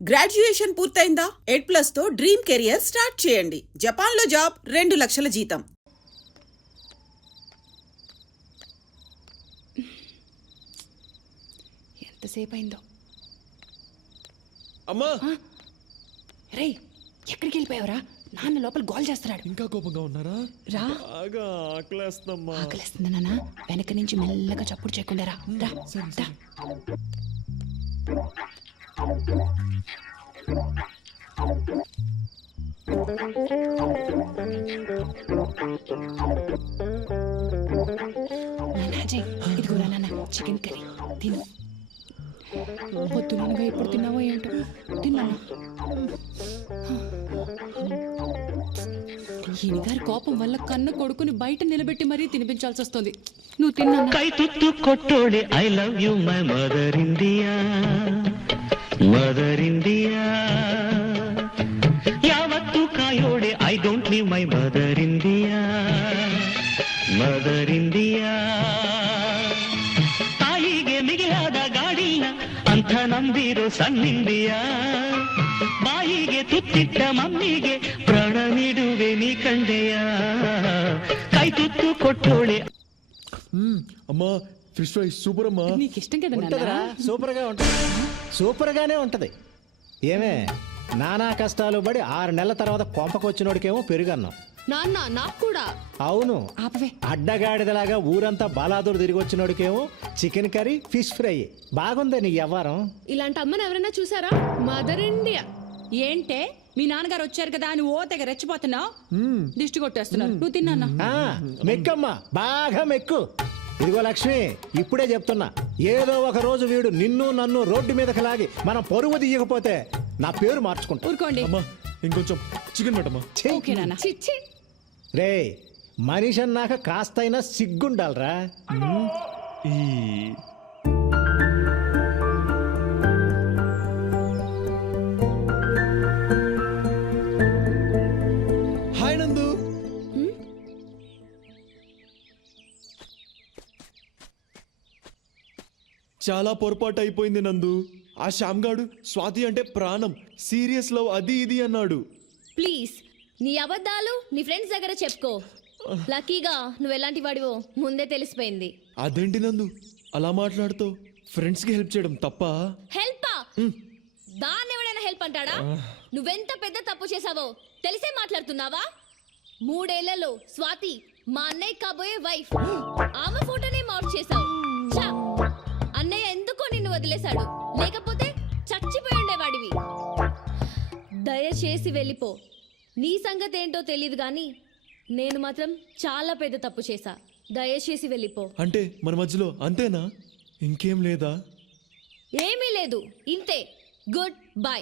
Graduation పూర్తయిందా? 8+ తో dream career start చేయండి. జపాన్లో జాబ్, 2 లక్షల జీతం. ఎంతసేపు అయిందో. అమ్మా రే, ఎక్కడికి వెళ్ళిపోయావరా? నాన్న లోపల గోల్ చేస్తున్నాడు. ఇంకా కోపంగా ఉన్నారా? రా. బాగా ఆకలేస్తుందమ్మా. ఆకలిస్తుంది నాన్న. వెనక నుంచి మెల్లగా చప్పుడు చేయకుండా రా. రా, రా. అజయ్, ఇదిగోరా నాన్న, చికెన్ కర్రీ తిను. పొద్దునగా ఎప్పుడు తిన్నావో ఏంటో. తిన్నాను. ఈయనగారి కోపం వల్ల కన్న కొడుకుని బయట నిలబెట్టి మరీ తినిపించాల్సి వస్తుంది. నువ్వు తిన్నా. కైతుత్తు కొట్టోడే I love you my mother India, mother India. యావత్తు కాయోడే I don't leave my mother India, mother India. ತಾಯಿಗೆ ಮಿಗಿಲಾದ ಗಾಡಿಲ್ಲ ಅಂತ ನಂಬಿರೋ ಸಣ್ಣಿಂಡಿಯಾ. ಬಾಯಿಗೆ ತುತ್ತಿಟ್ಟ ಮಮ್ಮಿಗೆ ಪ್ರಾಣ ನೀಡುವೆ ನೀ ಕಂಡೆಯಾ. ಕೈ ತುತ್ತು ಕೊಟ್ಟೋಳೆ. అమ్మా ఫిష్ ఫ్రై సూపర్ అమ్మా. నీకు ఇష్టం కదా ఉంటదిరా, సూపర్గా ఉంటుంది. సూపర్గానే ఉంటది. ఏమే నానా కష్టాలు పడి 6 నెలల తర్వాత కొంపకొచ్చినోడికేమో పెరుగన్నాం. నాన్న నాకు కూడా. అవును, ఆపవే. అడ్డగాడిదలాగా ఊరంతా బాలాదూరు తిరిగి వచ్చినోడికేమో చికెన్ కర్రీ, ఫిష్ ఫ్రై. బాగుందే నీ వ్యవహారం. ఇలాంటి అమ్మని ఎవరైనా చూసారా? Mother India. ఏంటే మీ నాన్నగారు వచ్చారు కదా అని ఓ తెగ రెచ్చిపోతున్నావు. దిష్టి కొట్టేస్తున్నారు. నువ్వు తిన్నా. మెక్కమ్మా, బాగా మెక్కు. ఇదిగో లక్ష్మి, ఇప్పుడే చెప్తున్నా, ఏదో ఒక రోజు వీడు నిన్ను నన్ను రోడ్డు మీదకి లాగి మనం పరువు తీయకపోతే నా పేరు మార్చుకుంటా. ఊరుకోండి. అమ్మా ఇంకొంచెం చికెన్ పెట్టమ్మా. ఓకే నాన్న. చిచ్చి. రే, మనిషి అన్నాక కాస్తైనా సిగ్గుండాలరా. ఈ హాయ్ నందు. చాలా పొరపాటు అయిపోయింది నందు. ఆ శ్యామ్గాడు స్వాతి అంటే ప్రాణం, సీరియస్ లవ్ అది ఇది అన్నాడు. ప్లీజ్ నీ అబద్ధాలు నీ ఫ్రెండ్స్ దగ్గర చెప్పుకో. లక్కీగా నువ్వు ఎలాంటి వాడివో ముందే తెలిసిపోయింది. అదేంటి నందు అలా మాట్లాడుతూ? ఫ్రెండ్స్ కి హెల్ప్ చేయడం తప్ప? హెల్పా? దాన్ని ఎవడైనా హెల్ప్ అంటాడా? నువ్వెంత పెద్ద తప్పు చేసావో తెలిసే మాట్లాడుతున్నావా? 3 ఏళ్లలో స్వాతి మా అన్నయ్య కాబోయే వైఫ్. ఆమె ఫోటోనే మార్క్ చేసావు. అన్నయ్య ఎందుకో నిన్ను వదిలేశాడు, లేకపోతే చచ్చిపోయి ఉండేవాడివి. దయచేసి వెళ్ళిపో. నీ సంగతి ఏంటో తెలియదు గాని నేను మాత్రం చాలా పెద్ద తప్పు చేశా. దయచేసి వెళ్ళిపో. అంటే మన మధ్యలో అంతేనా? ఇంకేం లేదా? ఏమీ లేదు, ఇంతే. Good bye.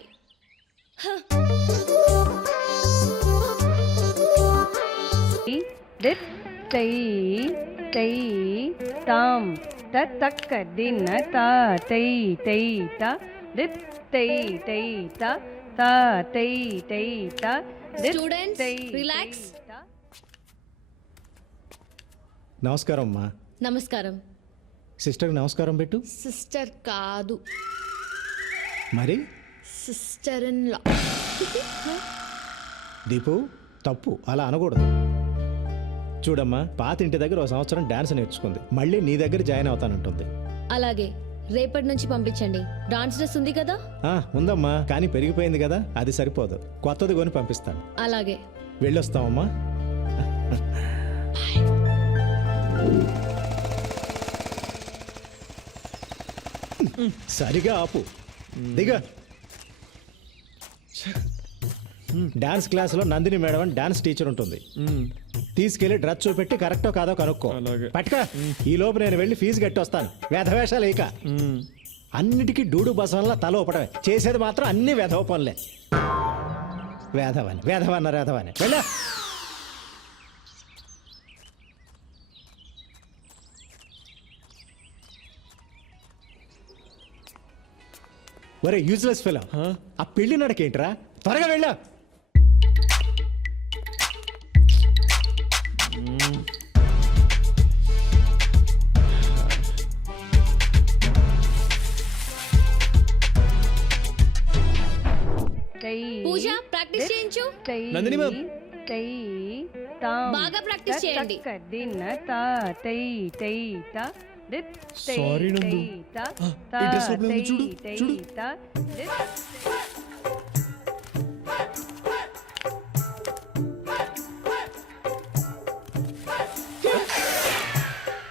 తాం తక్క దిన తా తై తై త దిత్ తై తై త తా తై తై త దిత్ స్టూడెంట్స్ తై రిలాక్స్. నమస్కారం అమ్మా. నమస్కారం. సిస్టర్ నమస్కారం పెట్టు. సిస్టర్ కాదు, మరి సిస్టర్ ఇన్ లా. దీపు, తప్పు, అలా అనకూడదు. చూడమ్మా, పాత ఇంటి దగ్గర 1 సంవత్సరం డాన్స్ నేర్చుకుంది, మళ్ళీ నీ దగ్గర జాయిన్ అవుతానంటుంది. అలాగే రేపటి నుంచి పంపించండి. డాన్స్ డ్రెస్ ఉంది కదా? ఉందమ్మా, కానీ పెరిగిపోయింది కదా, అది సరిపోదు. కొత్తది కొని పంపిస్తాను. అలాగే వెళ్ళొస్తామమ్మా. సరిగా ఆపు, దిగా. డాన్స్ క్లాసులో నందిని మేడం అని డాన్స్ టీచర్ ఉంటుంది. తీసుకెళ్లి డ్రెస్ చూపెట్టి కరెక్టో కాదో కనుక్కో. పట్టుక. ఈ లోపు నేను వెళ్ళి ఫీజు కట్టి వస్తాను. వేధవేషాలు ఇక అన్నిటికీ డూడు బసవన్లా తల ఊపడమే, చేసేది మాత్రం అన్ని వేధవ పనులే. వేధవని వేధవన్న వేధవని వెళ్ళా. ఒరే యూజ్లెస్ ఫెలో, ఆ పెళ్లి నడకేంట్రా? త్వరగా వెళ్ళా. పూజ ప్రాక్టీస్ చేయించు. తై నందిని మ్యామ్. తై తాం బాగా ప్రాక్టీస్ చేయండి. తక్క దిన తా తై తై తా దిత్ తై Sorry, నందు. తై తా ఆ, తా ఈ dress లోపల ఉంది, తై చూడు, తై చూడు. తా దిత్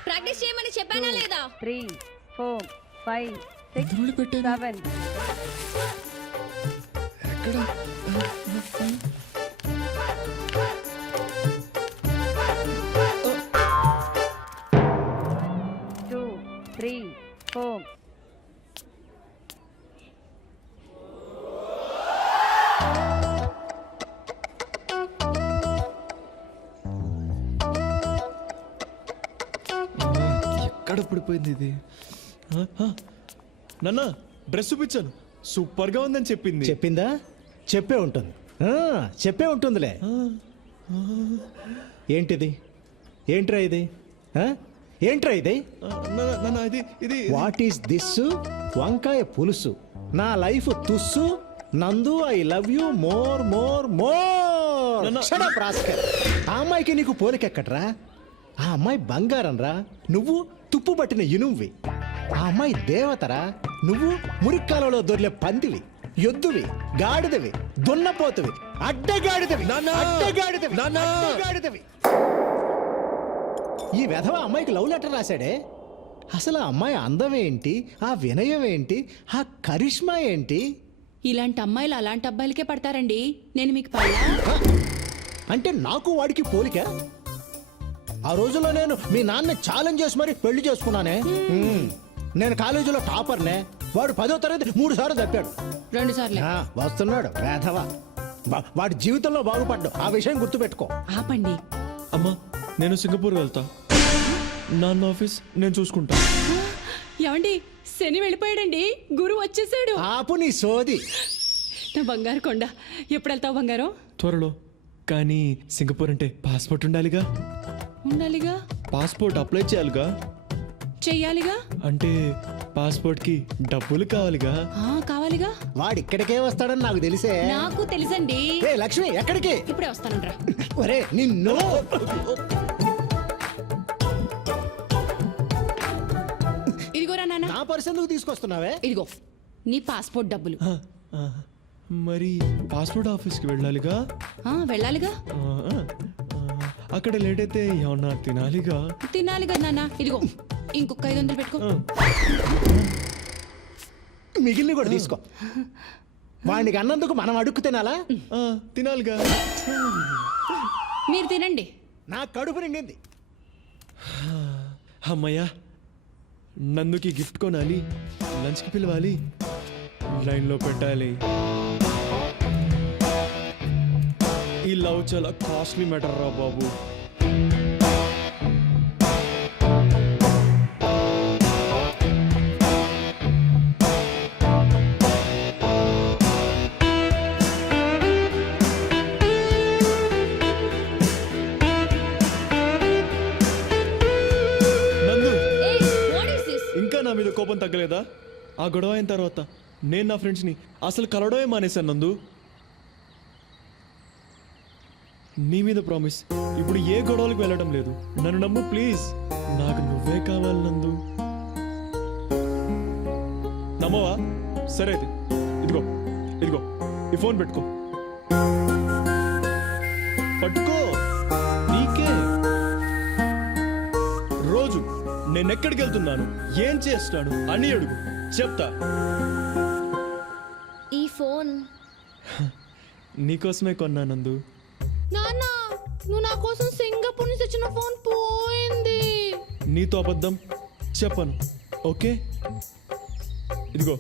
ప్రాక్టీస్ చేయమని చెప్పానా లేదా? 3 4 5 6 ఎందులో పెట్టాను? 7 ఎక్కడ? 2 3 4 ఎక్కడ పడిపోయింది ఇది? నాన్న డ్రెస్ చూపించాను, సూపర్ గా ఉందని చెప్పింది. చెప్పిందా? చెప్పే ఉంటుంది. చెప్పే ఉంటుందిలే. ఏంటిది? ఏంట్రా ఇది? ఏంట్రా ఇది? నాన్న ఇది ఇది వాట్ ఈస్ దిస్? వంకాయ పులుసు. నా లైఫ్ తుస్సు. నందు I love you more more more. నాన్న. Shut up, rascal. ఆ అమ్మాయికి నీకు పోలికెక్కడ్రా? ఆ అమ్మాయి బంగారం రా, నువ్వు తుప్పు పట్టిన ఇనుమువి. ఆ అమ్మాయి దేవతరా, నువ్వు మురిక్కాలలో దొర్లే పందివి, ఎద్దువి, గాడిదవి, దున్నపోతువి, అడ్డగాడిదవి, నాన్న. అడ్డగాడిదవి, నాన్న. అడ్డగాడిదవి. ఈ వెధవ అమ్మాయికి లవ్ లెటర్ రాశాడే. అసలు ఆ అమ్మాయి అందం ఏంటి, ఆ వినయం ఏంటి, ఆ కరిష్మా ఏంటి? ఇలాంటి అమ్మాయిలు అలాంటి అబ్బాయిలకే పడతారండి. నేను మీకు పడలా? అంటే నాకు వాడికి పోలిక? ఆ రోజుల్లో నేను మీ నాన్న ఛాలెంజ్ చేసి మరి పెళ్లి చేసుకున్నానే. నేను కాలేజీలో టాపర్నే. వాడు 10వ తరగతి 3 సార్లు తప్పాడు. 2 సార్లే. వస్తున్నాడు వేధవ. వాడి జీవితంలో బాగుపడ్డు. ఆ విషయం గుర్తుపెట్టుకో. ఆపండి. అమ్మా నేను సింగపూర్ వెళ్తా. నాన్న ఆఫీస్ నేను చూసుకుంటా. ఏమండి, శని వెళ్ళిపోయాడండి, గురువు వచ్చేసాడు. ఆపు నీ సోది. నా బంగారు కొండ. ఎప్పుడు వెళ్తావు బంగారం? త్వరలో. కానీ సింగపూర్ అంటే పాస్పోర్ట్ ఉండాలిగా. ఉండాలిగా. పాస్పోర్ట్ అప్లై చేయాలిగా. చెయ్యాలిగా. అంటే పాస్పోర్ట్ కి డబ్బులు కావాలిగా. కావాలిగా. వాడు ఇక్కడికే వస్తాడని నాకు తెలిసే. నాకు తెలుసండి. ఏ లక్ష్మి, ఎక్కడికి? ఇప్పుడే వస్తానంట్రా. ఒరే నిన్ను. ఇదిగోరా నాన్న. నా పర్స్ ఎందుకు తీసుకొస్తున్నావే? ఇదిగో నీ పాస్పోర్ట్ డబ్బులు. ఆ, మరి పాస్పోర్ట్ ఆఫీస్కి వెళ్ళాలిగా. వెళ్ళాలిగా. అక్కడ లేట్ అయితే ఏమన్నా తినాలిగా. తినాలి కదా నాన్న. ఇదిగో ఇంకొక 500 పెట్టుకో. మిగిలిన కూడా తీసుకో. వాడికి అన్నందుకు మనం అడుక్కు తినాలా? తినాలిగా. మీరు తినండి. నా కడుపు నిండింది. అమ్మయ్యా, నందుకి గిఫ్ట్ కొనాలి, లంచ్కి పిలవాలి, లైన్లో పెట్టాలి. ఈ లవ్ చాలా కాస్ట్లీ మ్యాటర్ రా బాబు. నందు, ఏయ్, what is this? ఇంకా నా మీద కోపం తగ్గలేదా? ఆ గొడవ అయిన తర్వాత నేను నా ఫ్రెండ్స్ని అసలు కలవడమే మానేశాను నందు. నీ మీద ప్రామిస్, ఇప్పుడు ఏ గొడవలకు వెళ్ళడం లేదు. నన్ను నమ్ము ప్లీజ్. నాకు నువ్వే కావాలి నందు. నమ్మవా? సరే అయితే ఇదిగో ఇదిగో ఈ ఫోన్ పెట్టుకో. పట్టుకో, నీకే. రోజు నేను ఎక్కడికి వెళ్తున్నాను, ఏం చేస్తాను అని అడుగు, చెప్తా. ఈ ఫోన్ నీకోసమే కొన్నా నందు. నాన్న, నువ్వు నా కోసం సింగపూర్ నుంచి తెచ్చిన ఫోన్ పోయింది. నీతో అబద్ధం చెప్పను, ఓకే? ఇదిగో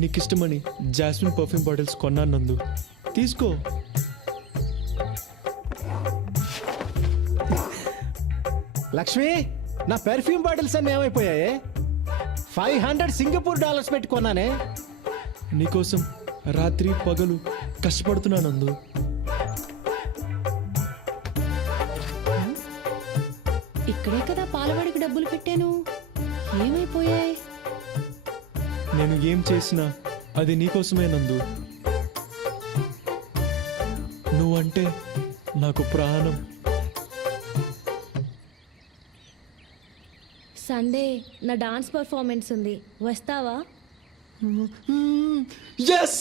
నీకిష్టమని జాస్మిన్ పర్ఫ్యూమ్ బాటిల్స్ కొన్నాను నందు, తీసుకో. లక్ష్మి, నా పెర్ఫ్యూమ్ బాటిల్స్ అన్ని ఏమైపోయాయి? $500 సింగపూర్ డాలర్స్ పెట్టి కొన్నానే. నీకోసం రాత్రి పగలు కష్టపడుతున్నాను నందు. ఇక్కడే కదా పాలవాడికి డబ్బులు పెట్టాను, ఏమైపోయాయి? నేను ఏం చేసినా అది నీకోసమే నందు. నువ్వంటే నాకు ప్రాణం. సండే నా డాన్స్ పర్ఫార్మెన్స్ ఉంది, వస్తావా? yes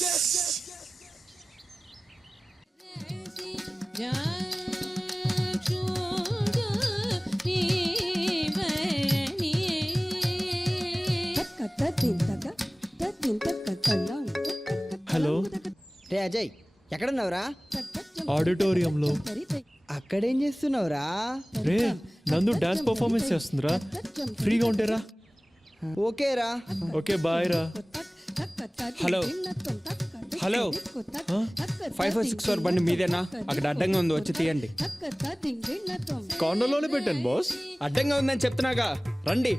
హలో రే అజయ్, ఎక్కడున్నావురా? ఆడిటోరియంలో. అక్కడేం చేస్తున్నావురా? రే నందు డాన్స్ పర్ఫార్మెన్స్ చేస్తుందిరా, ఫ్రీగా ఉంటేరా. ఓకేరా. ఓకే బాయ్ రా. హలో హలో 546 బండి మీదేనా? అక్కడ అడ్డంగా ఉంది, వచ్చి తీయండి. కార్నర్లోనే పెట్టాను బాస్. అడ్డంగా ఉందని చెప్తున్నాగా, రండి.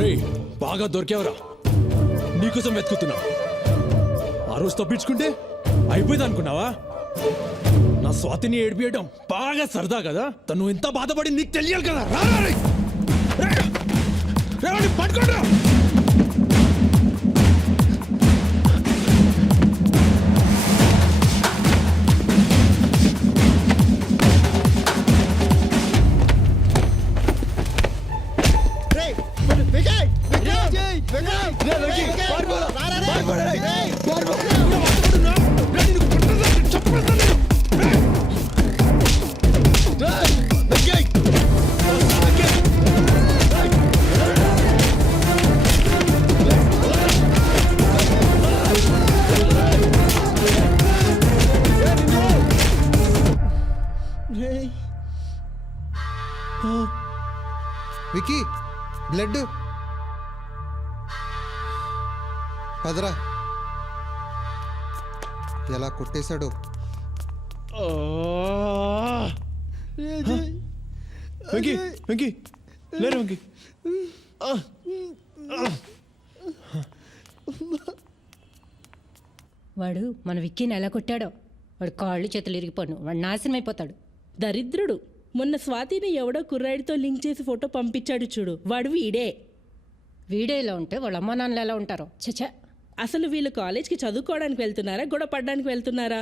రేయ్, బాగా దొరికేవరా, నీకోసం వెతుకుతున్నా. ఆ రోజు తప్పించుకుంటే అయిపోయింది అనుకున్నావా? నా స్వాతిని ఏడిపియడం బాగా సరదా కదా. తను ఎంత బాధపడి నీకు తెలియాలి కదా. పట్టుకోండిరా. వికీ, బ్లడ్. పదరా. ఎలా కొట్టేశాడు. వెంకీ వెంకీ లేరు వెంకీ. వాడు మన విక్కీని ఎలా కొట్టాడో, వాడు కాళ్ళు చేతులు ఇరిగిపోను, వాడు నాశనం అయిపోతాడు. దరిద్రుడు. మొన్న స్వాతిని ఎవడో కుర్రాడితో లింక్ చేసి ఫోటో పంపించాడు చూడు, వాడు వీడే. వీడియోలో ఉంటే వాళ్ళ అమ్మా నాన్నలు ఎలా ఉంటారో. చచ్చా. అసలు వీళ్ళు కాలేజ్కి చదువుకోవడానికి వెళ్తున్నారా, గొడవ పడడానికి వెళ్తున్నారా?